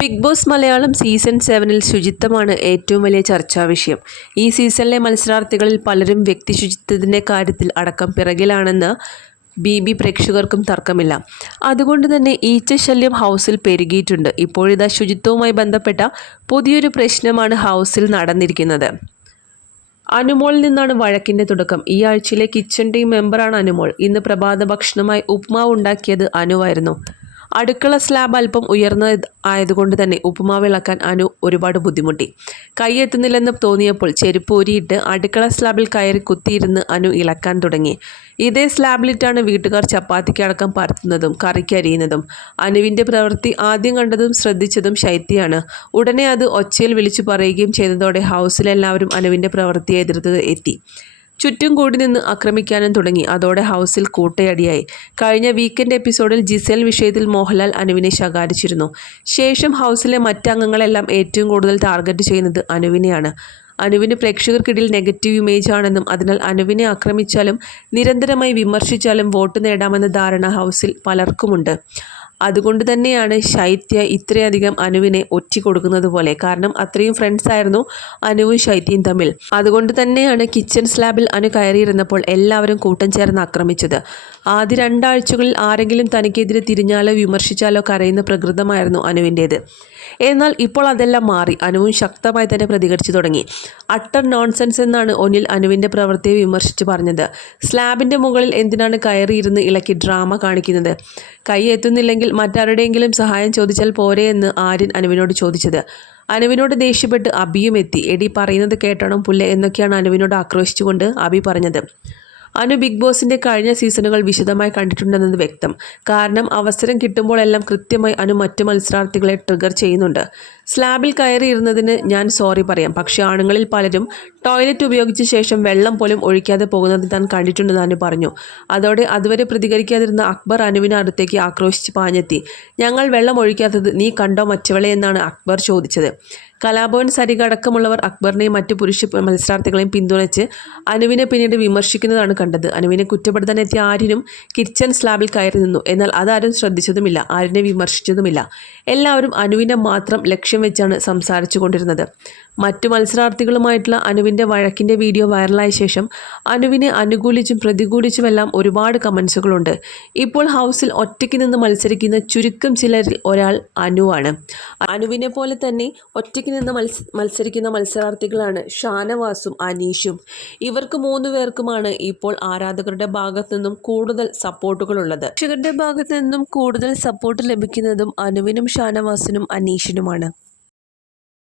Big boss Malayalam season സെവനിൽ ശുചിത്വമാണ് ഏറ്റവും വലിയ ചർച്ചാ വിഷയം. ഈ സീസണിലെ മത്സരാർത്ഥികളിൽ പലരും വ്യക്തി ശുചിത്വത്തിന്റെ കാര്യത്തിൽ അടക്കം പിറകിലാണെന്ന് ബി ബി പ്രേക്ഷകർക്കും തർക്കമില്ല. അതുകൊണ്ട് തന്നെ ഈച്ചശല്യം ഹൗസിൽ പെരുകിയിട്ടുണ്ട്. ഇപ്പോഴിതാ ശുചിത്വവുമായി ബന്ധപ്പെട്ട പുതിയൊരു പ്രശ്നമാണ് ഹൗസിൽ നടന്നിരിക്കുന്നത്. അനുമോളിൽ നിന്നാണ് വഴക്കിന്റെ തുടക്കം. ഈ ആഴ്ചയിലെ കിച്ചൺ ടീം മെമ്പറാണ് അനുമോൾ. ഇന്ന് പ്രഭാത ഭക്ഷണമായി ഉപ്മാവ് ഉണ്ടാക്കിയത് അനുവായിരുന്നു. അടുക്കള സ്ലാബ് അല്പം ഉയർന്ന ആയതുകൊണ്ട് തന്നെ ഉപ്പുമാവ് ഇളക്കാൻ അനു ഒരുപാട് ബുദ്ധിമുട്ടി. കൈയെത്തുന്നില്ലെന്ന് തോന്നിയപ്പോൾ ചെരുപ്പ് ഊരിയിട്ട് അടുക്കള സ്ലാബിൽ കയറി കുത്തിയിരുന്ന് അനു ഇളക്കാൻ തുടങ്ങി. ഇതേ സ്ലാബിലിട്ടാണ് വീട്ടുകാർ ചപ്പാത്തിക്ക് അടക്കം പരത്തുന്നതും കറിക്ക് അരിയുന്നതും. അനുവിന്റെ പ്രവൃത്തി ആദ്യം കണ്ടതും ശ്രദ്ധിച്ചതും ശൈത്യാണ് ഉടനെ അത് ഒച്ചയിൽ വിളിച്ചു പറയുകയും ചെയ്തതോടെ ഹൗസിലെല്ലാവരും അനുവിന്റെ പ്രവൃത്തിയെ എതിർത്തത് എത്തി. ചുറ്റും കൂടി നിന്ന് ആക്രമിക്കാനും തുടങ്ങി. അതോടെ ഹൗസിൽ കൂട്ടയടിയായി. കഴിഞ്ഞ വീക്കെൻഡ് എപ്പിസോഡിൽ ജിസേൽ വിഷയത്തിൽ മോഹൻലാൽ അനുവിനെ ശകാരിച്ചിരുന്നു. ശേഷം ഹൗസിലെ മറ്റംഗങ്ങളെല്ലാം ഏറ്റവും കൂടുതൽ ടാർഗറ്റ് ചെയ്യുന്നത് അനുവിനെയാണ്. അനുവിന് പ്രേക്ഷകർക്കിടയിൽ നെഗറ്റീവ് ഇമേജ് ആണെന്നും അതിനാൽ അനുവിനെ ആക്രമിച്ചാലും നിരന്തരമായി വിമർശിച്ചാലും വോട്ട് നേടാമെന്ന ധാരണ ഹൗസിൽ പലർക്കുമുണ്ട്. അതുകൊണ്ട് തന്നെയാണ് ശൈത്യ ഇത്രയധികം അനുവിനെ ഒറ്റിക്കൊടുക്കുന്നത് പോലെ. കാരണം അത്രയും ഫ്രണ്ട്സ് ആയിരുന്നു അനുവും ശൈത്യയും തമ്മിൽ. അതുകൊണ്ട് തന്നെയാണ് കിച്ചൺ സ്ലാബിൽ അനു കയറിയിരുന്നപ്പോൾ എല്ലാവരും കൂട്ടം ചേർന്ന് ആക്രമിച്ചത്. ആദ്യ രണ്ടാഴ്ചകളിൽ ആരെങ്കിലും തനിക്കെതിരെ തിരിഞ്ഞാലോ വിമർശിച്ചാലോ കരയുന്ന പ്രകൃതമായിരുന്നു അനുവിന്റേത്. എന്നാൽ ഇപ്പോൾ അതെല്ലാം മാറി. അനുവും ശക്തമായി തന്നെ പ്രതികരിച്ചു തുടങ്ങി. അട്ടർ നോൺസെൻസ് എന്നാണ് ഒനിൽ അനുവിന്റെ പ്രവൃത്തിയെ വിമർശിച്ച് പറഞ്ഞത്. സ്ലാബിന്റെ മുകളിൽ എന്തിനാണ് കയറിയിരുന്ന് ഇളക്കി ഡ്രാമ കാണിക്കുന്നത്? കൈ എത്തുന്നില്ലെങ്കിൽ മറ്റാരുടെയെങ്കിലും സഹായം ചോദിച്ചാൽ പോരെ എന്ന് ആര്യൻ അനുവിനോട് ചോദിച്ചത്. അനുവിനോട് ദേഷ്യപ്പെട്ട് അബിയും എത്തി. എടി പറയുന്നത് കേട്ടണം പുല്ല എന്നൊക്കെയാണ് അനുവിനോട് ആക്രോശിച്ചുകൊണ്ട് അബി പറഞ്ഞത്. അനു ബിഗ് ബോസിന്റെ കഴിഞ്ഞ സീസണുകൾ വിശദമായി കണ്ടിട്ടുണ്ടെന്നത് വ്യക്തം. കാരണം അവസരം കിട്ടുമ്പോഴെല്ലാം കൃത്യമായി അനു മറ്റു മത്സരാർത്ഥികളെ ട്രിഗർ ചെയ്യുന്നുണ്ട്. സ്ലാബിൽ കയറിയിരുന്നതിന് ഞാൻ സോറി പറയാം. പക്ഷേ ആണുങ്ങളിൽ പലരും ടോയ്ലറ്റ് ഉപയോഗിച്ച ശേഷം വെള്ളം പോലും ഒഴിക്കാതെ പോകുന്നത് താൻ കണ്ടിട്ടുണ്ടെന്ന് അനു പറഞ്ഞു. അതോടെ അതുവരെ പ്രതികരിക്കാതിരുന്ന അക്ബർ അനുവിന് അടുത്തേക്ക് ആക്രോശിച്ച് പാഞ്ഞെത്തി. ഞങ്ങൾ വെള്ളം ഒഴിക്കാത്തത് നീ കണ്ടോ മറ്റവളെ? എന്നാണ് അക്ബർ ചോദിച്ചത്. കലാഭവൻ സരിക അടക്കമുള്ളവർ അക്ബറിനെയും മറ്റ് പുരുഷ മത്സരാർത്ഥികളെയും പിന്തുണച്ച് അനുവിനെ പിന്നീട് വിമർശിക്കുന്നതാണ് കണ്ടത്. അനുവിനെ കുറ്റപ്പെടുത്താൻ എത്തിയ ആര്യനും കിച്ചൺ സ്ലാബിൽ കയറി നിന്നു. എന്നാൽ അതാരും ശ്രദ്ധിച്ചതുമില്ല ആര്യനെ വിമർശിച്ചതുമില്ല. എല്ലാവരും അനുവിനെ മാത്രം ലക്ഷ്യം വെച്ചാണ് സംസാരിച്ചു കൊണ്ടിരുന്നത് മറ്റു മത്സരാർത്ഥികളുമായിട്ടുള്ള അനുവിന്റെ വഴക്കിന്റെ വീഡിയോ വൈറലായ ശേഷം അനുവിനെ അനുകൂലിച്ചും പ്രതികൂലിച്ചുമെല്ലാം ഒരുപാട് കമൻസുകളുണ്ട് ഇപ്പോൾ ഹൗസിൽ ഒറ്റയ്ക്ക് നിന്ന് മത്സരിക്കുന്ന ചുരുക്കം ചിലരിൽ ഒരാൾ അനുവാണ് അനുവിനെ പോലെ തന്നെ ഒറ്റയ്ക്ക് നിന്ന് മത്സരിക്കുന്ന മത്സരാർത്ഥികളാണ് ഷാനവാസും അനീഷും. ഇവർക്ക് മൂന്ന് പേർക്കുമാണ് ഇപ്പോൾ ആരാധകരുടെ ഭാഗത്തു നിന്നും കൂടുതൽ സപ്പോർട്ടുകളുള്ളത്. പ്രേക്ഷകരുടെ ഭാഗത്തു നിന്നും കൂടുതൽ സപ്പോർട്ട് ലഭിക്കുന്നതും അനുവിനും ഷാനവാസിനും അനീഷിനുമാണ്.